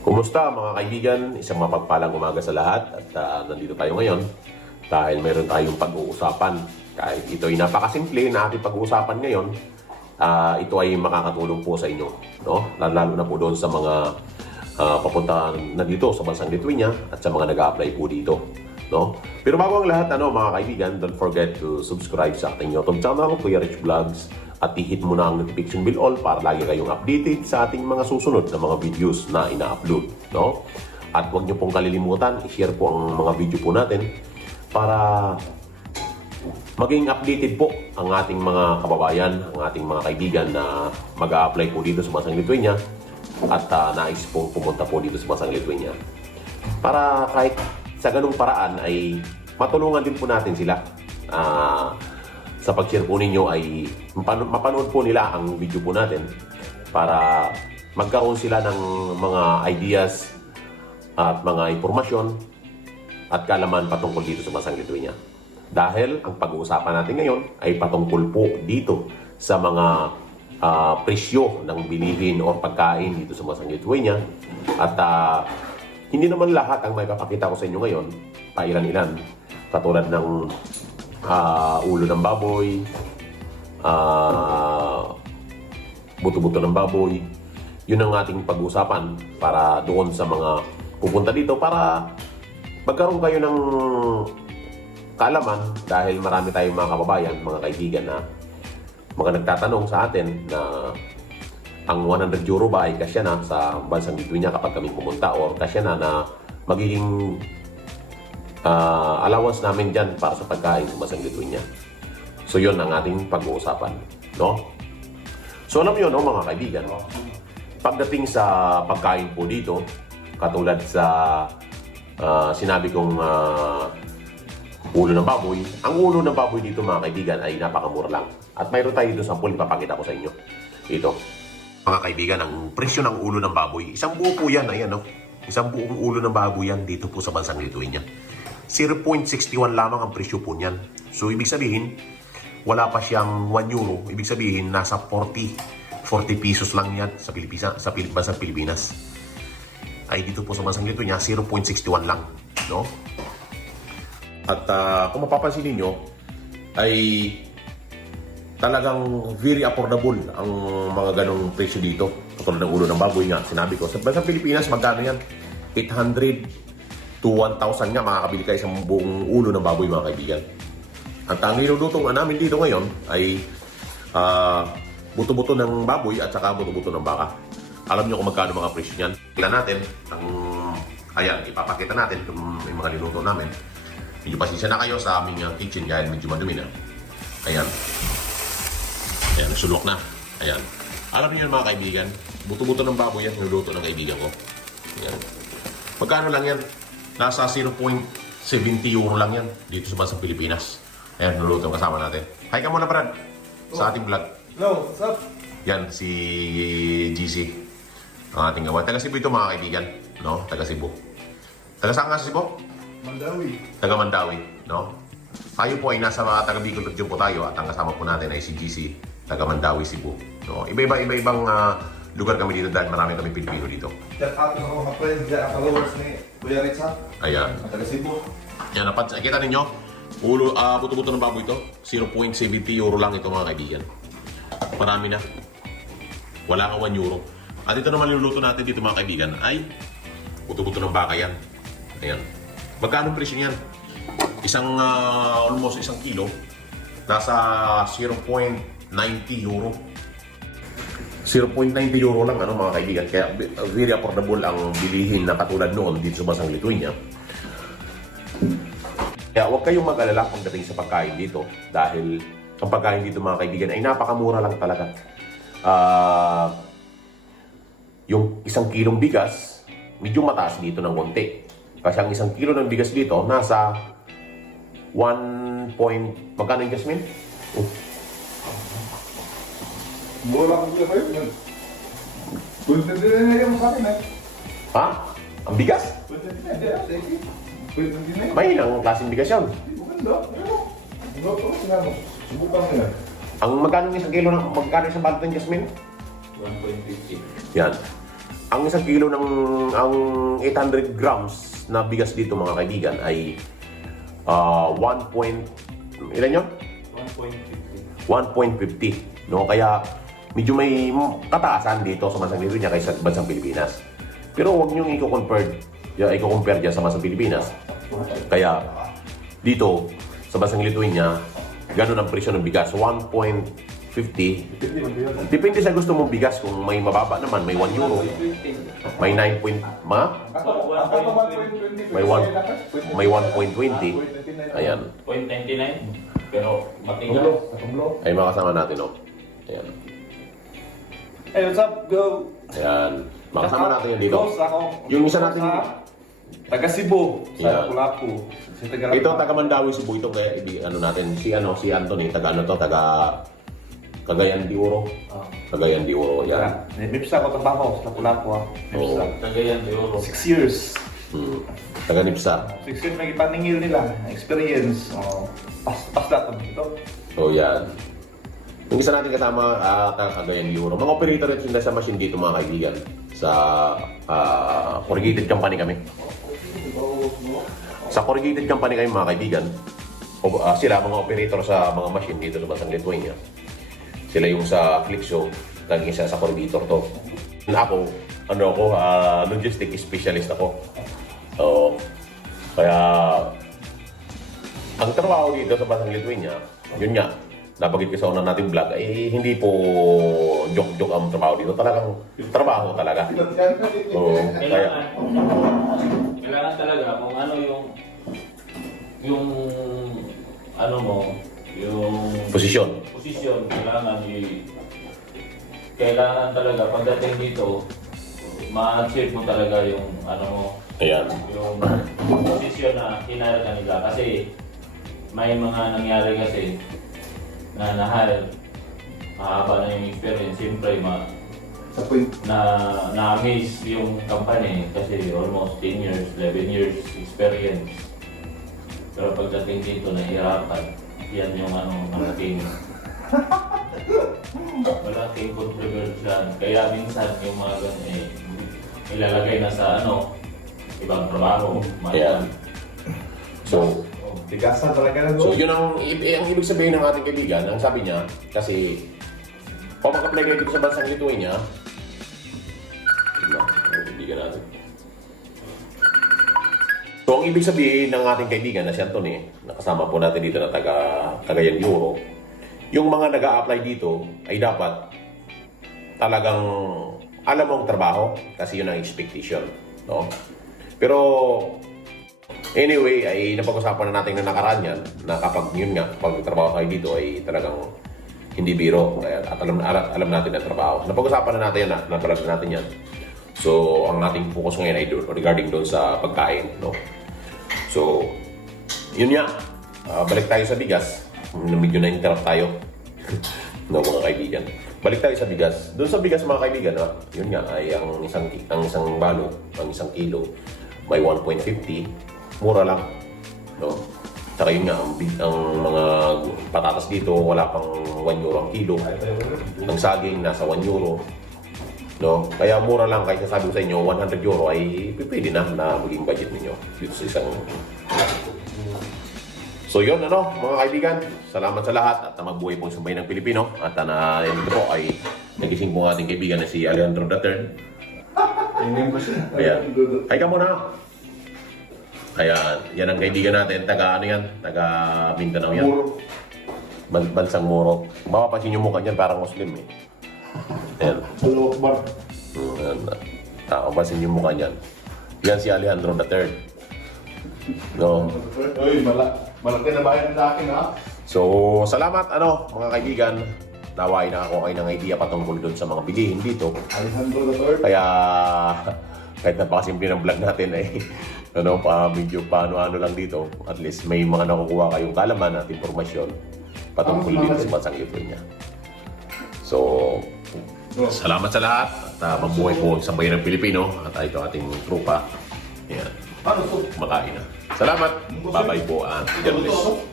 Kumusta mga kaibigan? Isang mapagpalang umaga sa lahat at ah, nandito tayo ngayon dahil meron tayong pag-uusapan. Kahit ito ay napakasimple na ating pag-uusapan ngayon, ah, ito ay makakatulong po sa inyo. No? Lalo na po doon sa mga ah, papunta na dito sa bansang Lithuania at sa mga nag apply po dito. No? Pero bago ang lahat, ano, mga kaibigan, don't forget to subscribe sa ating YouTube channel, Kuya Rich Vlogs, at i-hit mo na ang notification bell all para lagi kayong updated sa ating mga susunod na mga videos na ina-upload. No? At huwag niyo pong kalilimutan, i-share po ang mga video po natin para maging updated po ang ating mga kababayan, ang ating mga kaibigan na mag apply po dito sa Bansang Lithuania at ah, nais pong pumunta po dito sa Bansang Lithuania. Para kahit sa ganung paraan ay matulungan din po natin sila. Ah, sa pag-share po ninyo ay mapano- mapanood po nila ang video po natin para magkaroon sila ng mga ideas at mga impormasyon at kalaman patungkol dito sa Bansang Lithuania. Dahil ang pag-uusapan natin ngayon ay patungkol po dito sa mga ah, presyo ng bilihin o pagkain dito sa Bansang Lithuania. At ah, hindi naman lahat ang may papakita ko sa inyo ngayon, pailan-ilan. Katulad ng ah, ulo ng baboy, ah, buto-buto ng baboy. Yun ang ating pag-uusapan para doon sa mga pupunta dito para magkaroon kayo ng kaalaman dahil marami tayong mga kababayan, mga kaibigan na mga nagtatanong sa atin na ang 100 euro ba ay kasya na sa bansang Lithuania kapag kami pumunta or kasya na na magiging ah, allowance namin dyan para sa pagkain sa bansang Lithuania. So yun ang ating pag-uusapan. No? So alam nyo, no, mga kaibigan, pagdating sa pagkain po dito, katulad sa ah, sinabi kong ah, ulo ng baboy, ang ulo ng baboy dito mga kaibigan ay napakamura lang. At mayroon tayo dito sample, ipapakita ko sa inyo. Ito. Mga kaibigan, ang presyo ng ulo ng baboy, isang buo po yan, ayan no. Isang buong ulo ng baboy yan dito po sa bansang Lithuania. 0.61 lamang ang presyo po niyan. So ibig sabihin, wala pa siyang 1 euro. Ibig sabihin, nasa 40, 40 pesos lang yan sa Pilipinas, sa Pilip, bansang Pilipinas. Ay dito po sa bansang Lithuania, 0.61 lang. No? At ah, kung mapapansin ninyo, ay talagang very affordable ang mga ganong presyo dito. Katulad ng ulo ng baboy nga, sinabi ko. Sa bansang Pilipinas, magkano yan? 800 to 1,000 nga makakabili kayo sa buong ulo ng baboy mga kaibigan. Ang niluluto nga namin dito ngayon ay ah, buto-buto ng baboy at saka buto-buto ng baka. Alam niyo kung magkano mga presyo niyan. Tingnan natin ang ayan, ipapakita natin kung may mga niluto namin. Medyo pasensya na kayo sa aming uh, kitchen dahil medyo madumi na. Ayan. Ayan, sulok na. Ayan. Alam niyo mga kaibigan, buto-buto ng baboy yan, niluluto ng kaibigan ko. Ayan. Magkano lang yan? Nasa 0.70 euro lang yan dito sa bansang Pilipinas. Ayan, niluluto ang kasama natin. Hi ka muna, Brad, sa ating vlog. Hello, what's up? Yan, si GC. Ang ating gawa. Taga Cebu ito mga kaibigan. No? Taga Cebu. Taga saan nga sa Cebu? Mandawi. taga Mandawi, no? Tayo po ay nasa mga taga Bicol Region po tayo at ang kasama po natin ay si GC, taga Mandawi, Cebu. No? Iba-iba, iba-ibang ah, lugar kami dito dahil marami kami Pilipino dito. Shout out sa mga friends dyan, followers ni Kuya ha. Ayan. Taga Cebu. Yan, napat, kita ninyo, ulo, ah, buto-buto ng baboy ito, 0.70 euro lang ito mga kaibigan. Marami na. Wala nga 1 euro. At ito naman niluluto natin dito mga kaibigan ay buto-buto ng baka yan. Ayan. Magkano presyo niyan? Isang, ah, almost isang kilo, nasa 0.90 euro. 0.90 euro lang ano mga kaibigan. Kaya uh, very affordable ang bilihin na katulad noon dito sa Basang Lithuania. Kaya huwag kayong mag-alala pagdating sa pagkain dito dahil ang pagkain dito mga kaibigan ay napakamura lang talaga. Ah, yung isang kilong bigas, medyo mataas dito ng konti. Kasi ang isang kilo ng bigas dito, nasa 1 point... Magkano yung Jasmine? Mura lang kayo. Yun. Pwede din na yung sa akin eh. ha? Ang bigas? Pwede din na yan. Sige. Pwede din na yan. May ilang klaseng bigas yun. Hindi ko ganda. Ano? Ano? Sinano? Subukan mo yan. Ang magkano yung isang kilo ng magkano isang balot ng Jasmine? 1.50. Yan. ang isang kilo ng ang 800 grams na bigas dito mga kaibigan ay ah 1 point ilan yun? 1.50 no kaya medyo may kataasan dito sa bansang niya kaysa bansang Pilipinas. Pero huwag niyong i-compare i-compare dyan sa bansang Pilipinas. Kaya dito sa bansang Lithuania ganun ang presyo ng bigas? 1.50 depende sa gusto mong bigas. Kung may mababa naman may 1 euro. May 9 point ma? May one- may 1.20 ayan. 0.99 pero matinggal. ay makasama natin oh. Ayan Hey, what's up, go? ayan makasama natin yun dito Ghost, ako. Yung isa natin- Sa Taga Cebu, Yeah. sa Lapu-Lapu. Sa taga Ito, taga Mandawi, Cebu ito, kaya ibi, ano natin, si ano, si Anthony, taga ano to, taga Cagayan de Oro. Cagayan de Oro, yan. Yeah. Mipsa ko trabaho sa Lapu-Lapu. ah. Mipsa. Tagayan de Oro. Six years. Hmm. Taga Nipsa. Six years may ipaningil nila. Experience. Oh, pas, pas lahat ito. So, yan. Yung isa natin kasama, taga Cagayan de Oro. Mga operator rin sila sa machine dito, mga kaibigan. Sa ah, corrugated company kami. Sa corrugated company kami, mga kaibigan. O, ah, sila, mga operator sa mga machine dito sa Bansang Lithuania. Sila yung sa Flixo, naging isa sa corrugator to. Ako, ano ako, ah, logistic specialist ako. So, kaya ang trabaho dito sa Bansang Lithuania, yun nga, napagit ko sa unang nating vlog, eh hindi po joke-joke ang trabaho dito. Talagang trabaho talaga. Oo, kaya, Kailangan, kailangan talaga kung ano yung yung ano mo, yung posisyon. posisyon, kailangan i kailangan talaga pagdating dito ma-achieve mo talaga yung ano mo, Ayan. yung posisyon na hinarga nila kasi may mga nangyari kasi na na-hire mahaba na yung experience siyempre ma Sa point. na na-amaze yung company kasi almost 10 years, 11 years experience pero pagdating dito nahihirapan yan yung ano malaking malaking controversial kaya minsan yung mga ganun eh ilalagay na sa ano ibang trabaho Ayan. So, Tigasan talaga na So yun ang, i- ang ibig sabihin ng ating kaibigan, ang sabi niya, kasi kung mag-apply kayo dito sa bansang Lithuania, tignan, ang kaibigan natin. So ang ibig sabihin ng ating kaibigan na si Anthony, nakasama po natin dito na taga Cagayan de Oro, yung mga nag apply dito ay dapat talagang alam mong trabaho kasi yun ang expectation. No? Pero Anyway, ay napag-usapan na natin na nakaraan yan na kapag yun nga, pag trabaho tayo dito ay talagang hindi biro. Kaya, at alam, alam, natin ang trabaho. Napag-usapan na natin yan, na, napalag na natin yan. So, ang ating focus ngayon ay doon, regarding doon sa pagkain. No? So, yun nga. Ah, balik tayo sa bigas. Medyo na-interrupt tayo. no, mga kaibigan. Balik tayo sa bigas. Doon sa bigas, mga kaibigan, ah, yun nga, ay ang isang, ang isang balo, ang isang kilo, may 1.50. Mura lang. No? Saka yun nga, ang, ang mga patatas dito, wala pang 1 euro ang kilo. Ang saging, nasa 1 euro. No? Kaya mura lang, kahit sabi ko sa inyo, 100 euro ay pwede na na maging budget ninyo dito sa isang So yun ano, mga kaibigan, salamat sa lahat at magbuhay po sa ng Pilipino. At na uh, po ay nagising po ang ating kaibigan na si Alejandro siya. Ayan. Hay ka muna. Ayan, yan ang kaibigan natin, taga ano yan, taga Mindanao yan. Muro. Ban- bansang Moro. Mapapansin yung mukha niyan, parang Muslim eh. Ayan. Hello, Akbar. Ayan. Ah, mapapansin yung mukha niyan. Yan si Alejandro III. No? Uy, mala malaki na bayan sa akin ha. So, salamat ano, mga kaibigan. Naway na ako kayo ng idea patungkol doon sa mga bilihin dito. Alejandro the Third. Kaya, kahit napakasimple ng vlog natin ay ano, pa medyo paano-ano lang dito. At least may mga nakukuha kayong kalaman at informasyon patungkol dito sa bansang Lithuania. So, salamat sa lahat at uh, mabuhay po sa bayan ng Pilipino at ito ating trupa. Ayan, to? kumakain na. Salamat. Bye-bye po and God bless.